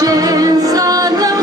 Dzień za nami.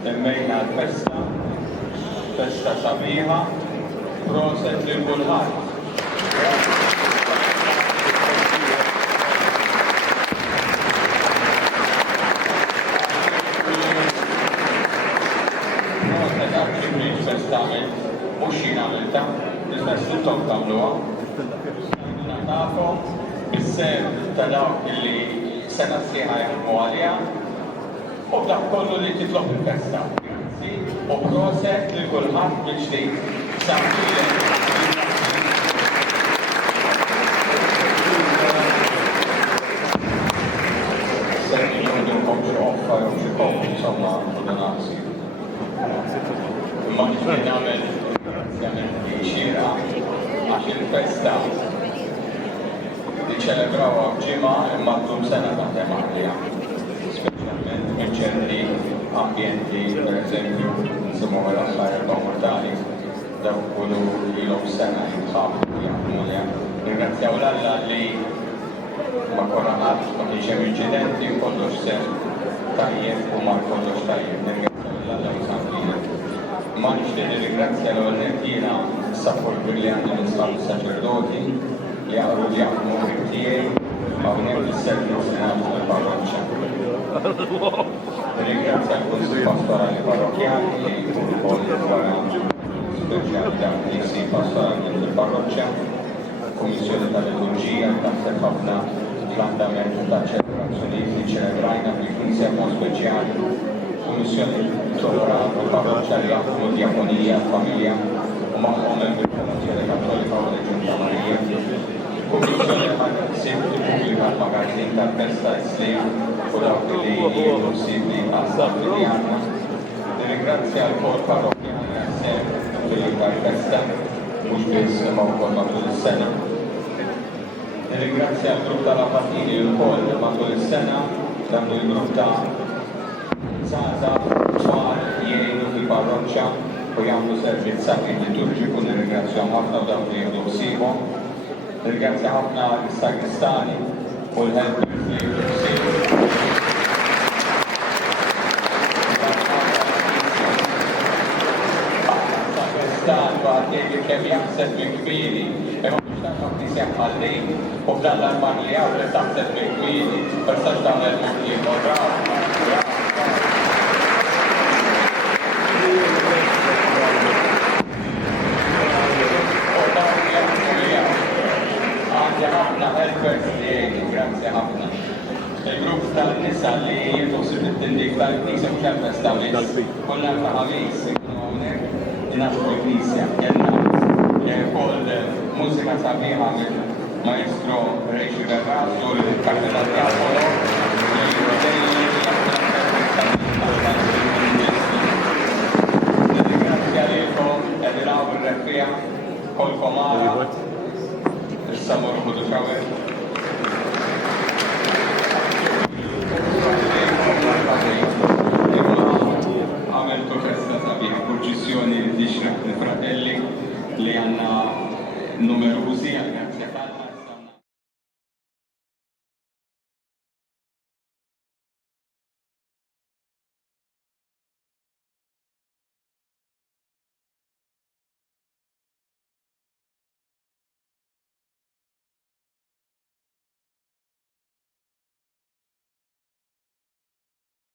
Temmejna festa sabiħa, proset lil kulħadd. Proset għakċi biex festament, mux jina għamilta, nistess intom tamluha. Natafhom bis-ser ta' dawk illi sena sħiħa jaħdmu għaliha, u dak kollu li titlob il-festa. U proset li kulħadd mill-ġdid. Serni jgħidulkom xi offa jew xi kopji insomma donazzi. Imma nixtieq nagħmel xira għax il-festa niċċelebrawha b'ġimgħa imma llum sena taħdem għaliha. Specialment minn ċerti ambjenti, per eżempju, nsimu għal-affarijiet komunitari, dawk kunu ilhom sena jinħabu jaħdmu li ringrazzjaw l-Alla li ma koronat ma kienx hemm inċidenti, kollox sew tajjeb u mar kollox tajjeb. Nirringrazzjaw l-Alla jisaħħina. Ma nixtieq nirringrazzja l-ewwel jiena s-sapport briljandi lis-saċerdoti li jaqru li jaħdmu tiegħi hawnhekk fis-servizz tal-parroċċja. Ringrazzja l-Kunsill Pastorali Parrokjali li jkunu wkoll wara speċjalità li jsir pastorali fil-parroċċja, Kummissjoni tal-Liturġija taħseb ħafna fl-andament ta' ċelebrazzjonijiet li ċelebrajna fil-Knisja mod speċjali, Kummissjoni tal-Parroċċja li jaħdmu djakonija familja u magħhom il-Fondazzjoni Kattolika u Leġjun ta' Marija, Kummissjoni tal-Sim Pubblika l-Magazzin tal-Festa Islim u dawk li jgħidu ssibli għal li għandna. Nirringrazzja l-kol parrokjali għas-sem fil-festa, mhux biss imma wkoll matul is-sena. Nirringrazzja l-grupp tal-Abatini l-kol matul is-sena, dan il-grupp ta' żgħażagħ tfal jgħinu fil-parroċċja u jagħmlu servizz sabiħ liturġiku, nirringrazzjahom ħafna u dawk li jieħdu ħsiebhom. Nirringrazzja ħafna l-Sagristani u l-helpers li jgħidu Sant għaddejli kemm jaħseb minn kmieni, imma biex tafhom tisjaħ għaddejn, u f'dan l-arman li għaw li taħseb minn kmieni, persax tagħmel mutli morraw. Grazie ħafna. Il-grupp tal-nisa li jitosib it-tindik tal-knisja u tal-testament, kollha ta' ħamis, naħdu l-knisja, jenna kol mużika sabiħa minn maestro Rejxi Verrazzo, l-Kapella Diavolo, Grazie għalikom, edinaw il-refrija, kol komara, il-samur kudu xawer. Għamiltu festa sabiħa, purċissjoni li fratelli li għanna numerużi